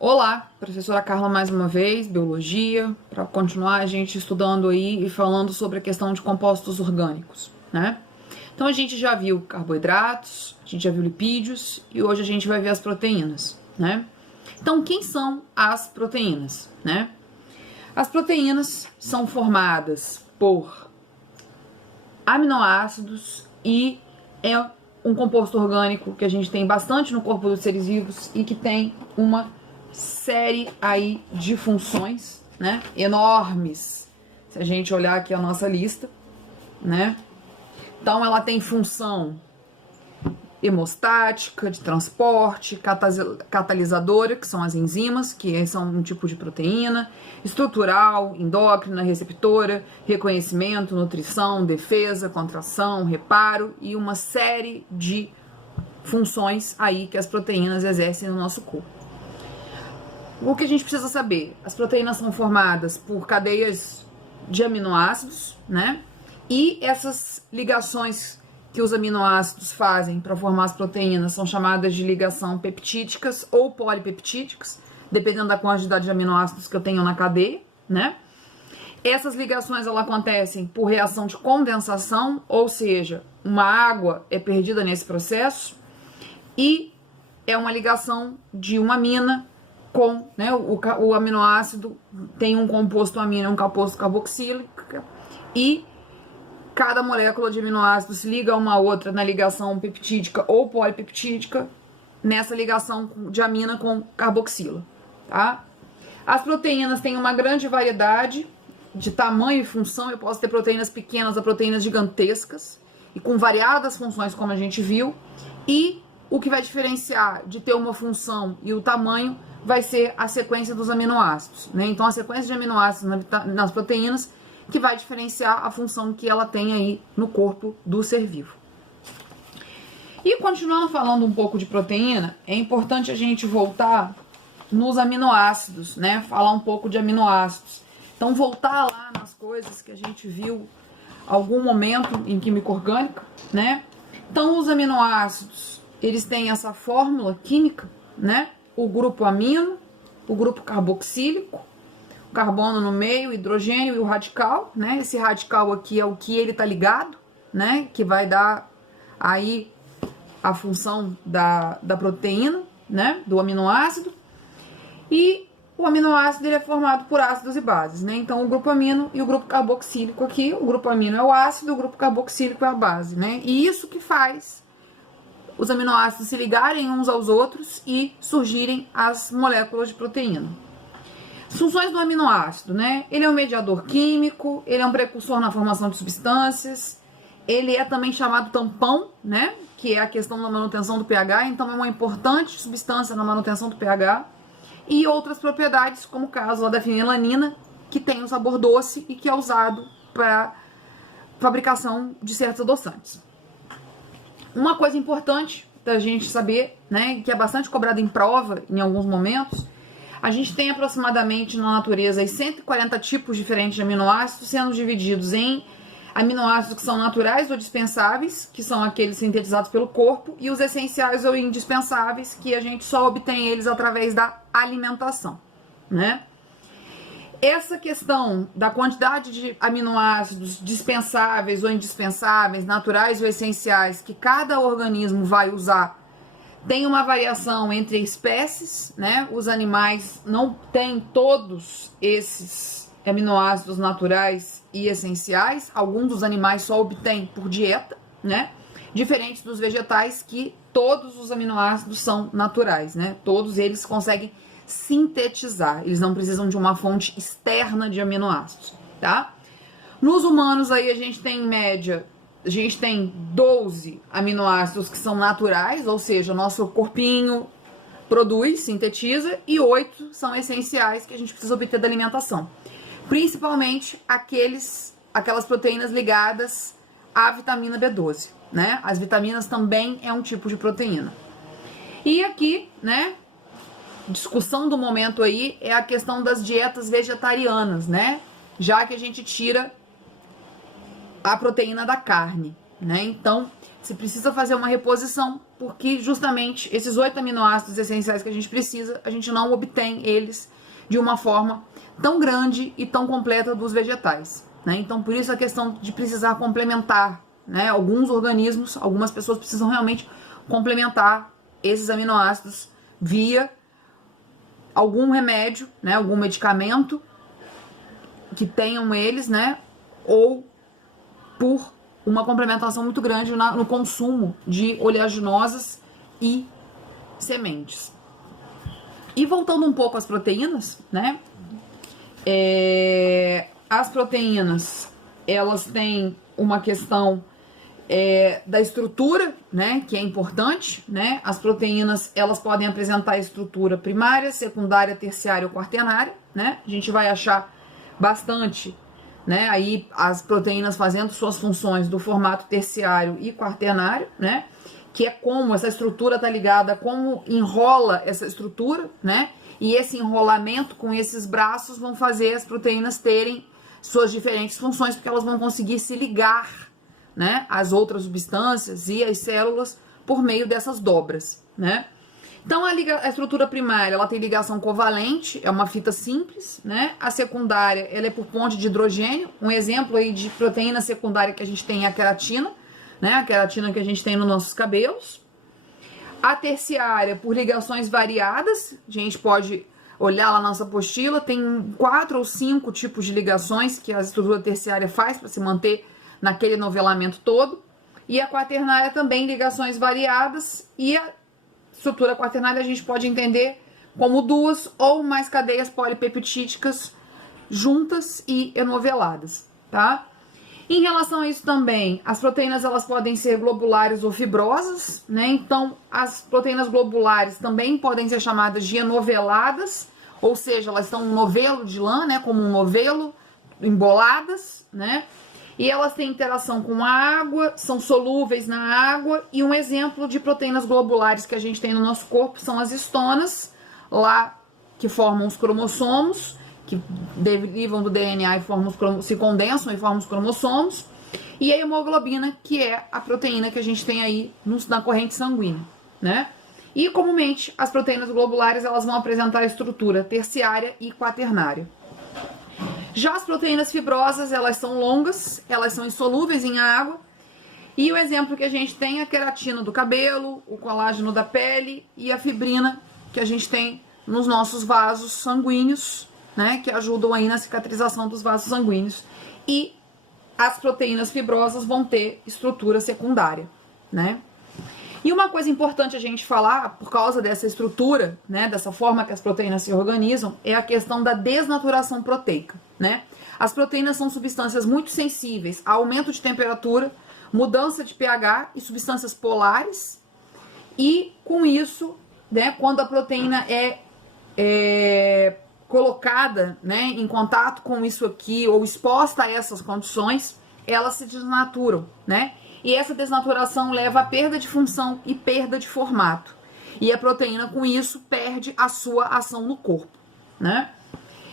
Olá, professora Carla mais uma vez, biologia, para continuar a gente estudando aí e falando sobre a questão de compostos orgânicos, né? Então a gente já viu carboidratos, a gente já viu lipídios e hoje a gente vai ver as proteínas, né? Então quem são as proteínas, né? As proteínas são formadas por aminoácidos e é um composto orgânico que a gente tem bastante no corpo dos seres vivos e que tem uma série aí de funções, né, enormes. Se a gente olhar aqui a nossa lista, né, então ela tem função hemostática, de transporte, catalisadora, que são as enzimas, que são um tipo de proteína, estrutural, endócrina, receptora, reconhecimento, nutrição, defesa, contração, reparo e uma série de funções aí que as proteínas exercem no nosso corpo. O que a gente precisa saber? As proteínas são formadas por cadeias de aminoácidos, né? E essas ligações que os aminoácidos fazem para formar as proteínas são chamadas de ligação peptídicas ou polipeptídicas, dependendo da quantidade de aminoácidos que eu tenho na cadeia, né? Essas ligações elas acontecem por reação de condensação, ou seja, uma água é perdida nesse processo, e é uma ligação de uma amina com, né, o aminoácido tem um composto amino, um composto carboxílico, e cada molécula de aminoácido se liga a uma outra na ligação peptídica ou polipeptídica, nessa ligação de amina com carboxila, tá? As proteínas têm uma grande variedade de tamanho e função. Eu posso ter proteínas pequenas a proteínas gigantescas e com variadas funções, como a gente viu, e o que vai diferenciar de ter uma função e o tamanho vai ser a sequência dos aminoácidos, né? Então, a sequência de aminoácidos nas proteínas que vai diferenciar a função que ela tem aí no corpo do ser vivo. E continuando falando um pouco de proteína, é importante a gente voltar nos aminoácidos, né? Falar um pouco de aminoácidos. Então, voltar lá nas coisas que a gente viu algum momento em química orgânica, né? Então, os aminoácidos, eles têm essa fórmula química, né? O grupo amino, o grupo carboxílico, o carbono no meio, o hidrogênio e o radical, né? Esse radical aqui é o que ele tá ligado, né? Que vai dar aí a função da proteína, né? Do aminoácido. E o aminoácido ele é formado por ácidos e bases, né? Então o grupo amino e o grupo carboxílico aqui, o grupo amino é o ácido, o grupo carboxílico é a base, né? E isso que faz os aminoácidos se ligarem uns aos outros e surgirem as moléculas de proteína. Funções do aminoácido, né? Ele é um mediador químico, ele é um precursor na formação de substâncias, ele é também chamado tampão, né? Que é a questão da manutenção do pH, então é uma importante substância na manutenção do pH. E outras propriedades, como o caso da fenilalanina, que tem um sabor doce e que é usado para fabricação de certos adoçantes. Uma coisa importante da gente saber, né, que é bastante cobrada em prova em alguns momentos, a gente tem aproximadamente na natureza 140 tipos diferentes de aminoácidos, sendo divididos em aminoácidos que são naturais ou dispensáveis, que são aqueles sintetizados pelo corpo, e os essenciais ou indispensáveis, que a gente só obtém eles através da alimentação, né? Essa questão da quantidade de aminoácidos dispensáveis ou indispensáveis, naturais ou essenciais, que cada organismo vai usar, tem uma variação entre espécies, né? Os animais não têm todos esses aminoácidos naturais e essenciais. Alguns dos animais só obtêm por dieta, né? Diferentes dos vegetais, que todos os aminoácidos são naturais, né? Todos eles conseguem sintetizar, eles não precisam de uma fonte externa de aminoácidos, tá? Nos humanos aí a gente tem em média, a gente tem 12 aminoácidos que são naturais, ou seja, o nosso corpinho produz, sintetiza, e 8 são essenciais que a gente precisa obter da alimentação. Principalmente aquelas proteínas ligadas à vitamina B12, né? As vitaminas também é um tipo de proteína. E aqui, né, discussão do momento aí é a questão das dietas vegetarianas, né? Já que a gente tira a proteína da carne, né? Então, Você precisa fazer uma reposição, porque justamente esses 8 aminoácidos essenciais que a gente precisa, a gente não obtém eles de uma forma tão grande e tão completa dos vegetais, né? Então, por isso a questão de precisar complementar, né? Alguns organismos, algumas pessoas precisam realmente complementar esses aminoácidos via algum remédio, né? Algum medicamento que tenham eles, né? Ou por uma complementação muito grande no consumo de oleaginosas e sementes. E voltando um pouco às proteínas, né? As proteínas, elas têm uma questão da estrutura, né? Que é importante, né? As proteínas, elas podem apresentar estrutura primária, secundária, terciária ou quaternária, né? A gente vai achar bastante, né? Aí as proteínas fazendo suas funções do formato terciário e quaternário, né? Que é como essa estrutura tá ligada, como enrola essa estrutura, né? E esse enrolamento com esses braços vão fazer as proteínas terem suas diferentes funções, porque elas vão conseguir se ligar, né? Às outras substâncias e às células por meio dessas dobras, né? Então, a estrutura primária, ela tem ligação covalente, é uma fita simples, né? A secundária, ela é por ponte de hidrogênio. Um exemplo aí de proteína secundária que a gente tem é a queratina, né? A queratina que a gente tem nos nossos cabelos. A terciária, por ligações variadas, a gente pode olhar lá na nossa apostila, tem 4 ou 5 tipos de ligações que a estrutura terciária faz para se manter naquele novelamento todo. E a quaternária também, ligações variadas, e a estrutura quaternária a gente pode entender como 2 ou mais cadeias polipeptídicas juntas e enoveladas, tá? Em relação a isso também, as proteínas elas podem ser globulares ou fibrosas, né? Então, as proteínas globulares também podem ser chamadas de enoveladas, ou seja, elas estão um novelo de lã, né? Como um novelo, emboladas, né? E elas têm interação com a água, são solúveis na água, e um exemplo de proteínas globulares que a gente tem no nosso corpo são as histonas, lá que formam os cromossomos, que derivam do DNA e se condensam e formam os cromossomos, e a hemoglobina, que é a proteína que a gente tem aí na corrente sanguínea, né? E comumente as proteínas globulares elas vão apresentar estrutura terciária e quaternária. Já as proteínas fibrosas, elas são longas, elas são insolúveis em água, e o exemplo que a gente tem é a queratina do cabelo, o colágeno da pele e a fibrina que a gente tem nos nossos vasos sanguíneos, né, que ajudam aí na cicatrização dos vasos sanguíneos. E as proteínas fibrosas vão ter estrutura secundária, né? E uma coisa importante a gente falar, por causa dessa estrutura, né, dessa forma que as proteínas se organizam, é a questão da desnaturação proteica, né? As proteínas são substâncias muito sensíveis a aumento de temperatura, mudança de pH e substâncias polares, e com isso, né, quando a proteína é colocada, né, em contato com isso aqui, ou exposta a essas condições, elas se desnaturam, né? E essa desnaturação leva à perda de função e perda de formato. E a proteína, com isso, perde a sua ação no corpo, né?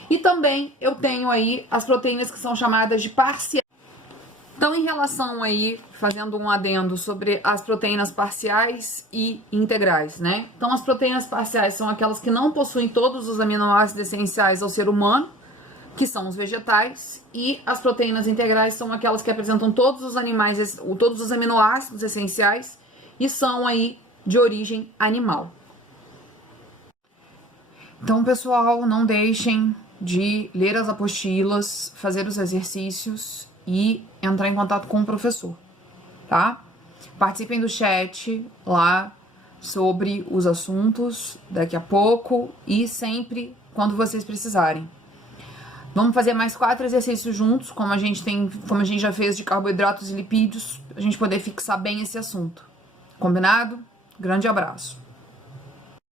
E também eu tenho aí as proteínas que são chamadas de parciais. Então, em relação aí, fazendo um adendo sobre as proteínas parciais e integrais, né? Então, as proteínas parciais são aquelas que não possuem todos os aminoácidos essenciais ao ser humano, que são os vegetais, e as proteínas integrais são aquelas que apresentam todos os aminoácidos essenciais e são aí de origem animal. Então, pessoal, não deixem de ler as apostilas, fazer os exercícios e entrar em contato com o professor, tá? Participem do chat lá sobre os assuntos daqui a pouco e sempre quando vocês precisarem. Vamos fazer mais 4 exercícios juntos, como a gente já fez de carboidratos e lipídios, pra gente poder fixar bem esse assunto. Combinado? Grande abraço.